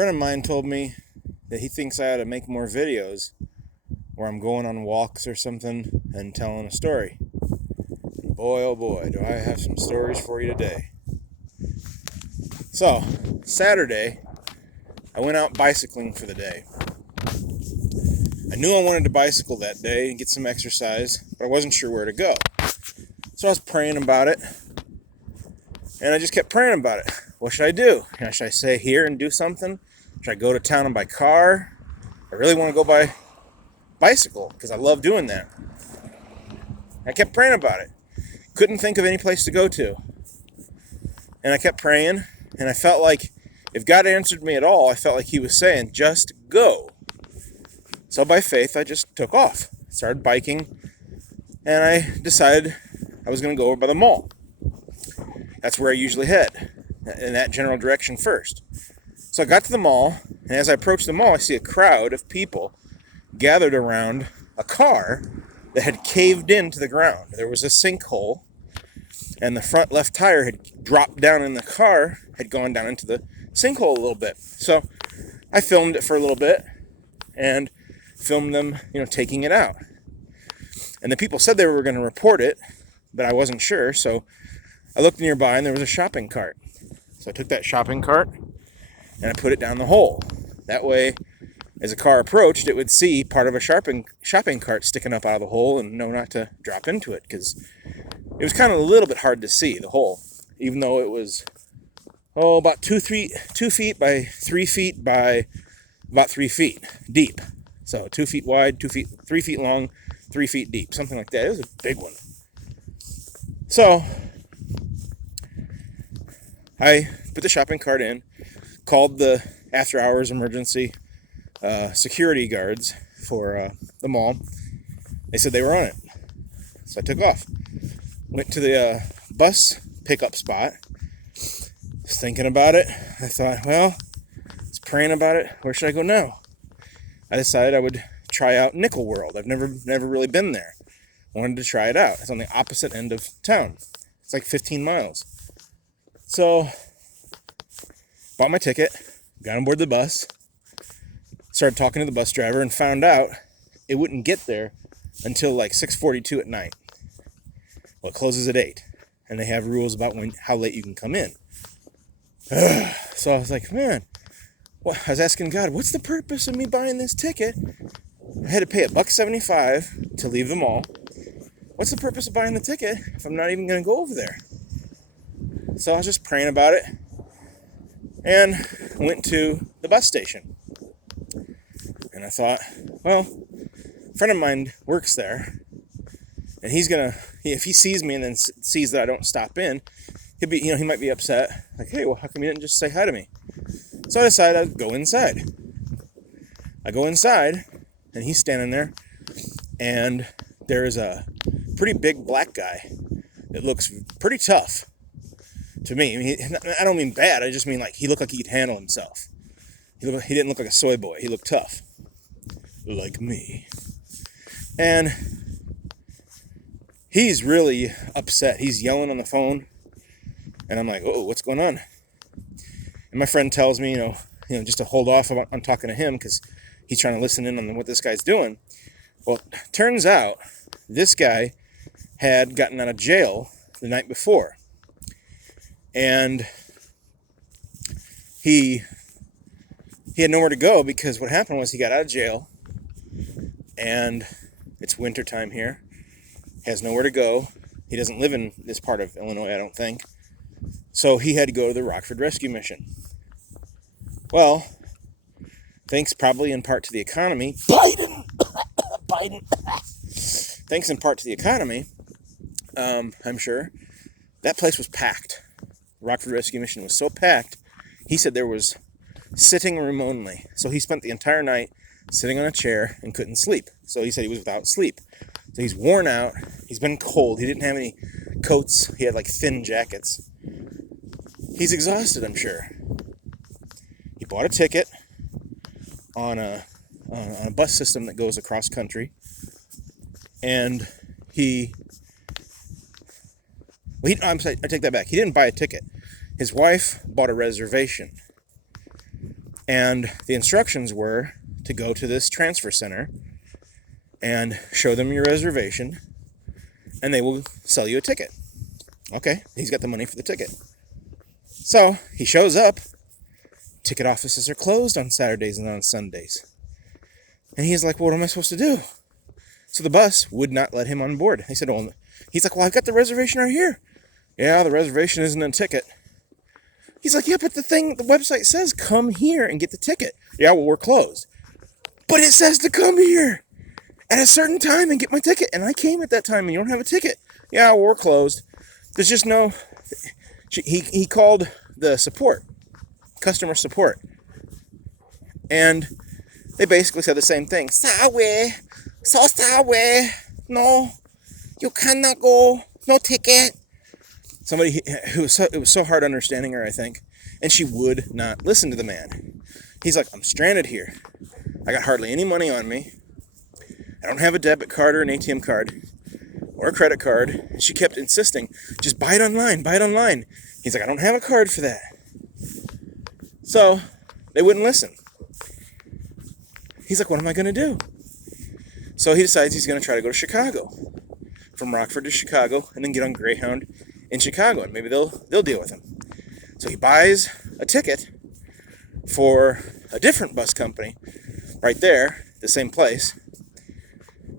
friend of mine told me that he thinks I ought to make more videos where I'm going on walks or something and telling a story. Boy, oh boy, do I have some stories for you today. So, Saturday, I went out bicycling for the day. I knew I wanted to bicycle that day and get some exercise, but I wasn't sure where to go. So I was praying about it, and I just kept praying about it. What should I do? Should I stay here and do something? Should I go to town and buy car? I really want to go by bicycle because I love doing that. I kept praying about it. Couldn't think of any place to go to. And I kept praying, and I felt like if God answered me at all, I felt like he was saying, just go. So by faith, I just took off. Started biking, and I decided I was going to go over by the mall. That's where I usually head, in that general direction first. So I got to the mall, and as I approached the mall, I see a crowd of people gathered around a car that had caved into the ground. There was a sinkhole, and the front left tire had dropped down in the car, had gone down into the sinkhole a little bit. So I filmed it for a little bit, and filmed them, taking it out. And the people said they were going to report it, but I wasn't sure, so I looked nearby, and there was a shopping cart. So I took that shopping cart, and I put it down the hole. That way, as a car approached, it would see part of a shopping cart sticking up out of the hole and know not to drop into it, because it was kind of a little bit hard to see, the hole, even though it was, about 2 feet by 3 feet by about 3 feet deep. So 2 feet wide, 3 feet long, 3 feet deep, something like that. It was a big one. So I put the shopping cart in, called the after-hours emergency security guards for the mall. They said they were on it. So I took off. Went to the bus pickup spot. Was thinking about it. I thought, well, I was praying about it. Where should I go now? I decided I would try out Nickel World. I've never really been there. Wanted to try it out. It's on the opposite end of town. It's like 15 miles. So, bought my ticket, got on board the bus, started talking to the bus driver, and found out it wouldn't get there until like 6:42 at night. Well, it closes at 8, and they have rules about how late you can come in. So I was like, man, I was asking God, what's the purpose of me buying this ticket? I had to pay $1.75 to leave the mall. What's the purpose of buying the ticket if I'm not even going to go over there? So I was just praying about it and went to the bus station. And I thought, well, a friend of mine works there, and he's going to, if he sees me and then sees that I don't stop in, he might be upset. Like, hey, well, how come you didn't just say hi to me? So I decided I'd go inside. I go inside, and he's standing there, and there is a pretty big black guy that looks pretty tough to me. I don't mean bad. I just mean like he looked like he could handle himself. He didn't look like a soy boy. He looked tough, like me. And he's really upset. He's yelling on the phone, and I'm like, oh, what's going on? And my friend tells me, just to hold off on talking to him because he's trying to listen in on what this guy's doing. Well, turns out this guy had gotten out of jail the night before. And he had nowhere to go because what happened was he got out of jail, and it's winter time here. Has nowhere to go. He doesn't live in this part of Illinois, I don't think. So he had to go to the Rockford Rescue Mission. Well, thanks probably in part to the economy. Biden! Thanks in part to the economy, I'm sure, that place was packed. The Rockford Rescue Mission was so packed, he said there was sitting room only. So he spent the entire night sitting on a chair and couldn't sleep. So he said he was without sleep. So he's worn out. He's been cold. He didn't have any coats. He had like thin jackets. He's exhausted, I'm sure. He bought a ticket on a bus system that goes across country, and I'm sorry, I take that back. He didn't buy a ticket. His wife bought a reservation, And the instructions were to go to this transfer center and show them your reservation, and they will sell you a ticket. Okay, he's got the money for the ticket. So he shows up. Ticket offices are closed on Saturdays and on Sundays. And he's like, what am I supposed to do? So the bus would not let him on board. He said, he's like, well, I've got the reservation right here. Yeah, the reservation isn't a ticket. He's like, yeah, but the website says come here and get the ticket. Yeah, well, we're closed. But it says to come here at a certain time and get my ticket. And I came at that time and you don't have a ticket. Yeah, well, we're closed. There's just no... He called the customer support. And they basically said the same thing. Sorry. No, you cannot go. No ticket. Somebody it was so hard understanding her, I think. And she would not listen to the man. He's like, I'm stranded here. I got hardly any money on me. I don't have a debit card or an ATM card or a credit card. And she kept insisting, just buy it online, buy it online. He's like, I don't have a card for that. So they wouldn't listen. He's like, what am I going to do? So he decides he's going to try to go to Chicago. From Rockford to Chicago, and then get on Greyhound in Chicago, and maybe they'll deal with him. So he buys a ticket for a different bus company right there, the same place.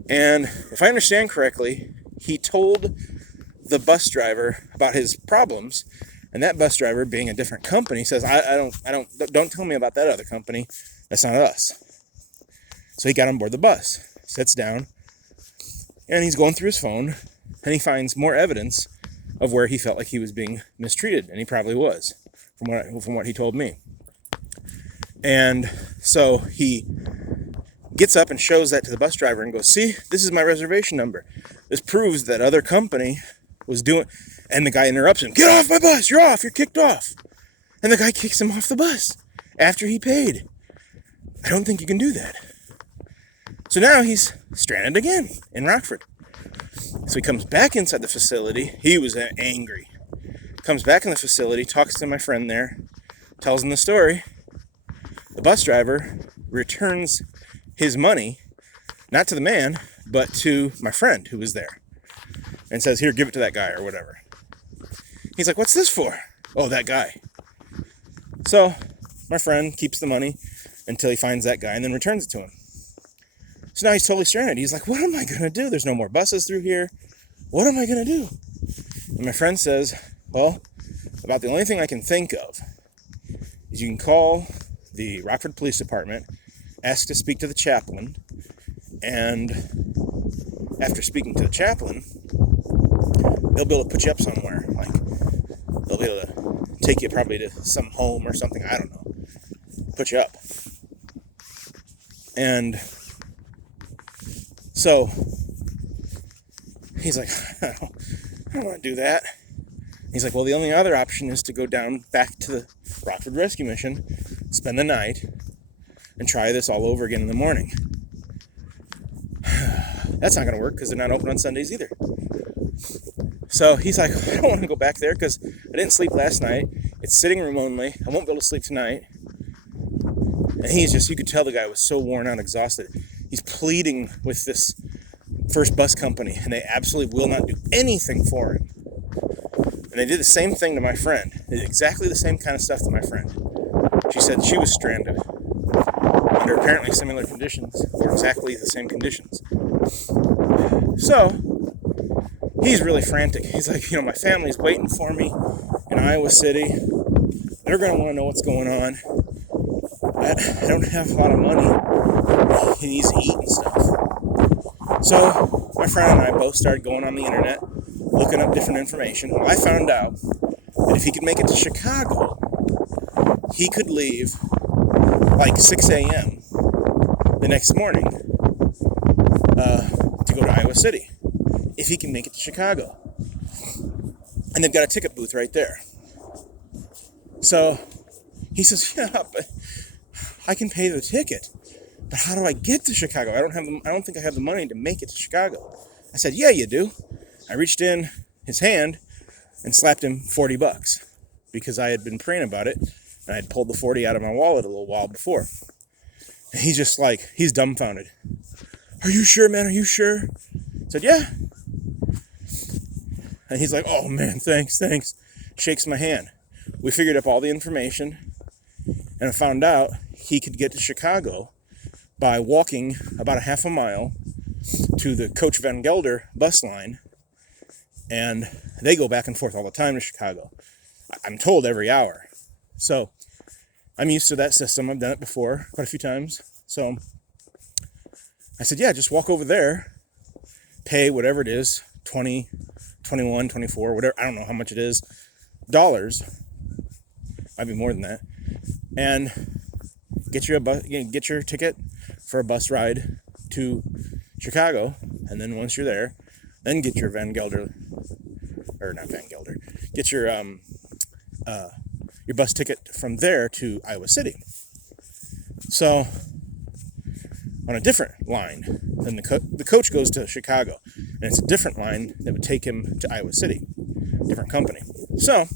And if I understand correctly, he told the bus driver about his problems, and that bus driver, being a different company, says, don't tell me about that other company. That's not us. So he got on board the bus, sits down, and he's going through his phone, and he finds more evidence of where he felt like he was being mistreated, and he probably was, from what he told me. And so he gets up and shows that to the bus driver and goes, see, this is my reservation number. This proves that other company was doing... And the guy interrupts him, get off my bus, you're off, you're kicked off. And the guy kicks him off the bus after he paid. I don't think you can do that. So now he's stranded again in Rockford. So he comes back inside the facility. He was angry. Comes back in the facility, talks to my friend there, tells him the story. The bus driver returns his money, not to the man, but to my friend who was there, and says, here, give it to that guy or whatever. He's like, what's this for? Oh, that guy. So my friend keeps the money until he finds that guy and then returns it to him. So now he's totally stranded. He's like, what am I going to do? There's no more buses through here. What am I going to do? And my friend says, well, about the only thing I can think of is you can call the Rockford Police Department, ask to speak to the chaplain, and after speaking to the chaplain, they'll be able to put you up somewhere. Like, they'll be able to take you probably to some home or something. I don't know. Put you up. And so he's like, I don't want to do that. He's like, well, the only other option is to go down back to the Rockford Rescue Mission, spend the night, and try this all over again in the morning. That's not going to work because they're not open on Sundays either. So he's like, I don't want to go back there because I didn't sleep last night. It's sitting room only. I won't be able to sleep tonight. And he's just, you could tell the guy was so worn out, exhausted. He's pleading with this first bus company, and they absolutely will not do anything for him. And they did the same thing to my friend. They did exactly the same kind of stuff to my friend. She said she was stranded under apparently similar conditions, or exactly the same conditions. So he's really frantic. He's like, my family's waiting for me in Iowa City. They're going to want to know what's going on. I don't have a lot of money. He needs to eat and stuff. So my friend and I both started going on the internet, looking up different information. Well, I found out that if he could make it to Chicago, he could leave like 6 a.m. the next morning to go to Iowa City, if he can make it to Chicago. And they've got a ticket booth right there. So he says, yeah, but I can pay the ticket, but how do I get to Chicago? I don't think I have the money to make it to Chicago. I said, yeah, you do. I reached in his hand and slapped him $40 because I had been praying about it. And And I'd pulled the 40 out of my wallet a little while before. And he's just like, he's dumbfounded. Are you sure, man? Are you sure? I said, yeah. And he's like, oh, man, thanks. Shakes my hand. We figured up all the information, and I found out he could get to Chicago by walking about a half a mile to the Coach Van Gelder bus line, and they go back and forth all the time to Chicago. I'm told every hour. So I'm used to that system. I've done it before quite a few times. So I said, yeah, just walk over there, pay whatever it is, 20, 21, 24, whatever, I don't know how much it is, dollars, might be more than that, and get your ticket for a bus ride to Chicago, and then once you're there, then get your Van Gelder, or not Van Gelder, get your bus ticket from there to Iowa City. So on a different line, then the coach goes to Chicago, and it's a different line that would take him to Iowa City, different company. So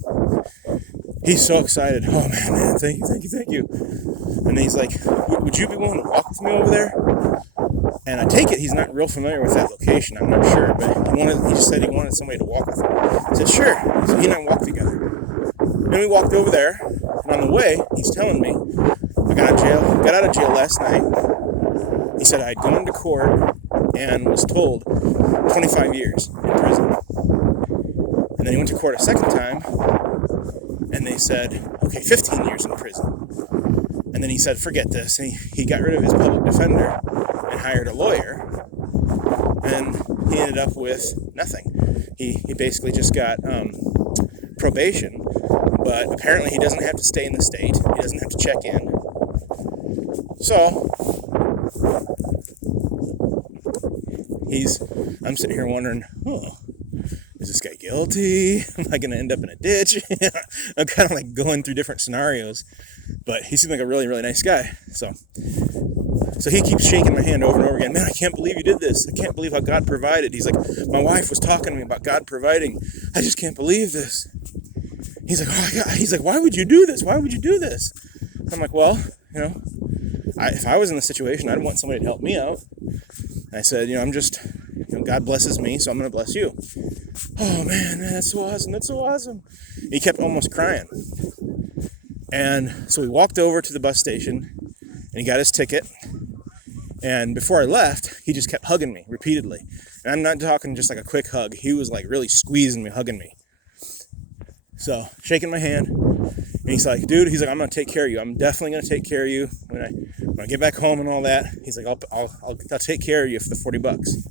he's so excited. Oh man, thank you. And he's like, would you be willing to walk with me over there? And I take it he's not real familiar with that location. I'm not sure, but he just said he wanted somebody to walk with him. I said, sure. So he and I walked together. Then we walked over there, and on the way, he's telling me, I got out of jail last night. He said I'd gone to court and was told 25 years in prison. And then he went to court a second time, and they said, okay, 15 years in prison. And then he said, forget this. And he got rid of his public defender and hired a lawyer, and he ended up with nothing. He basically just got probation, but apparently he doesn't have to stay in the state. He doesn't have to check in. So I'm sitting here wondering, is this guy guilty? Am I going to end up in a ditch? I'm kind of like going through different scenarios, but he seemed like a really, really nice guy. So he keeps shaking my hand over and over again. Man, I can't believe you did this. I can't believe how God provided. He's like, my wife was talking to me about God providing. I just can't believe this. He's like, oh my God. He's like, why would you do this? Why would you do this? I'm like, well, if I was in the situation, I'd want somebody to help me out. And I said, I'm just, God blesses me, so I'm going to bless you. Oh man, that's so awesome. That's so awesome. He kept almost crying. And so we walked over to the bus station, and he got his ticket. And before I left, he just kept hugging me repeatedly. And I'm not talking just like a quick hug. He was like really squeezing me, hugging me. So shaking my hand. And he's like, dude, I'm going to take care of you. I'm definitely going to take care of you when I get back home and all that. He's like, I'll take care of you for the $40.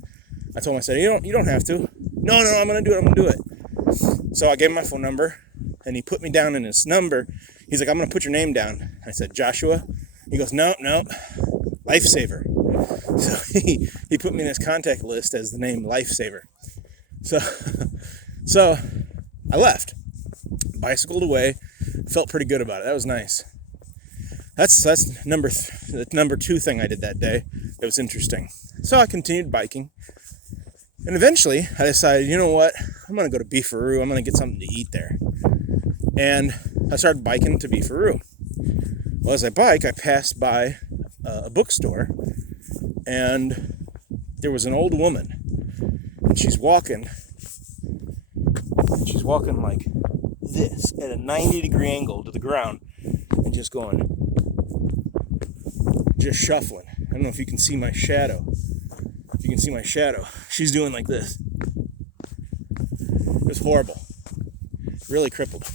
I told him, I said, you don't have to. No, I'm going to do it. I'm going to do it. So I gave him my phone number, and he put me down in his number. He's like, I'm going to put your name down. I said, Joshua. He goes, no, Lifesaver. So he put me in his contact list as the name Lifesaver. So I left, bicycled away, felt pretty good about it. That was nice. That's number two thing I did that day. It was interesting. So I continued biking, and eventually I decided, you know what? I'm going to go to Beefaroo. I'm going to get something to eat there. And I started biking to Beefaroo. Well, as I bike, I passed by a bookstore, and there was an old woman, and she's walking like this at a 90-degree angle to the ground, and just shuffling. I don't know if you can see my shadow. If you can see my shadow, she's doing like this. It was horrible, really crippled.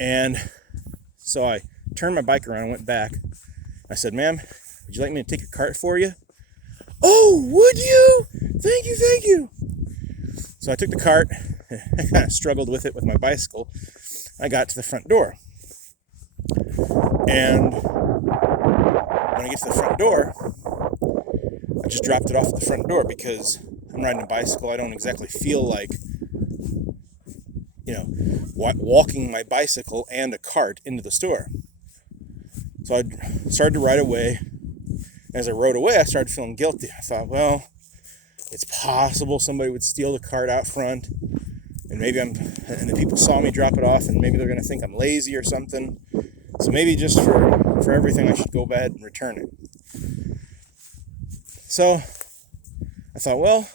And so I turned my bike around and went back. I said, ma'am, would you like me to take your cart for you? Oh, would you? Thank you. So I took the cart, and I kind of struggled with it with my bicycle. I got to the front door. And when I get to the front door, I just dropped it off at the front door because I'm riding a bicycle. I don't exactly feel like, walking my bicycle and a cart into the store. So I started to ride away. As I rode away, I started feeling guilty. I thought, well, it's possible somebody would steal the cart out front. and and the people saw me drop it off, and maybe they're going to think I'm lazy or something. So maybe just for everything, I should go ahead and return it. So I thought, well,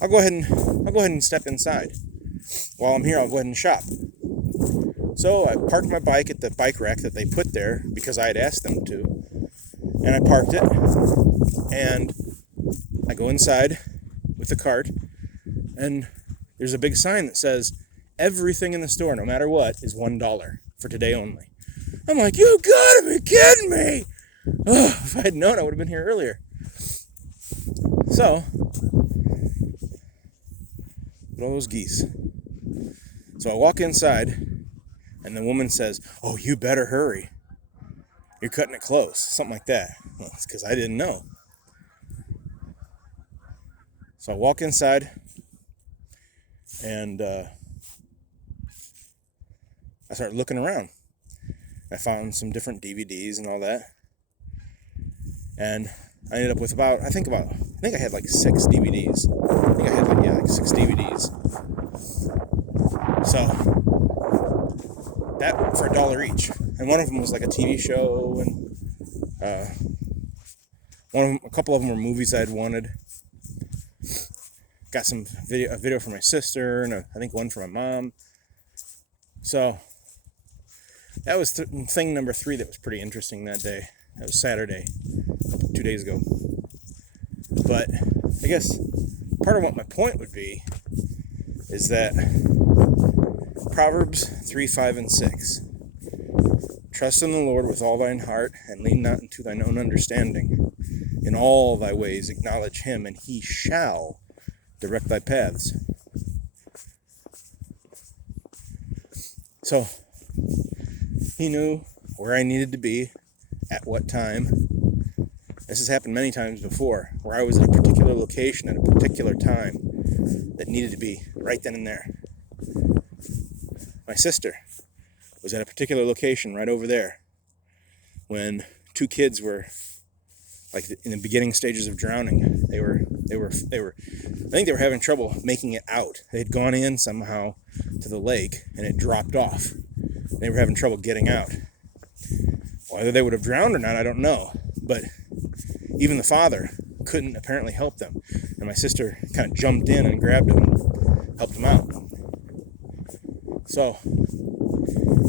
I'll go ahead and step inside. While I'm here, I'll go ahead and shop. So I parked my bike at the bike rack that they put there because I had asked them to. And I parked it, and I go inside with the cart, and there's a big sign that says, everything in the store, no matter what, is $1 for today only. I'm like, you gotta be kidding me! Oh, if I had known, I would have been here earlier. So, all those geese. So I walk inside, and the woman says, oh, you better hurry. You're cutting it close. Something like that. Well, it's because I didn't know. So I walk inside, and I start looking around. I found some different DVDs and all that. And I ended up with I think I had like 6 DVDs. I think I had like 6 DVDs. So that for $1 each. And one of them was like a TV show, and a couple of them were movies I'd wanted. Got a video for my sister, and I think one for my mom. So that was thing number 3 that was pretty interesting that day. That was Saturday, 2 days ago. But I guess part of what my point would be is that Proverbs 3, 5, and 6. Trust in the Lord with all thine heart, and lean not into thine own understanding. In all thy ways acknowledge him, and he shall direct thy paths. So, he knew where I needed to be, at what time. This has happened many times before, where I was at a particular location at a particular time that needed to be right then and there. My sister was at a particular location right over there when 2 kids were like in the beginning stages of drowning. They were I think they were having trouble making it out. They had gone in somehow to the lake and it dropped off. They were having trouble getting out. Whether they would have drowned or not, I don't know. But even the father couldn't apparently help them. And my sister kind of jumped in and grabbed him and helped him out. So,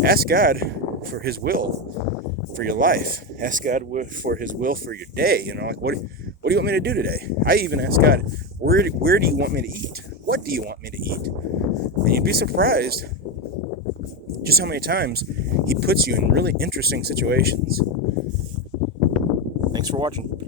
ask God for his will for your life. Ask God for his will for your day. You know, like, what do you want me to do today? I even asked God, where do you want me to eat? What do you want me to eat? And you'd be surprised just how many times he puts you in really interesting situations. Thanks for watching.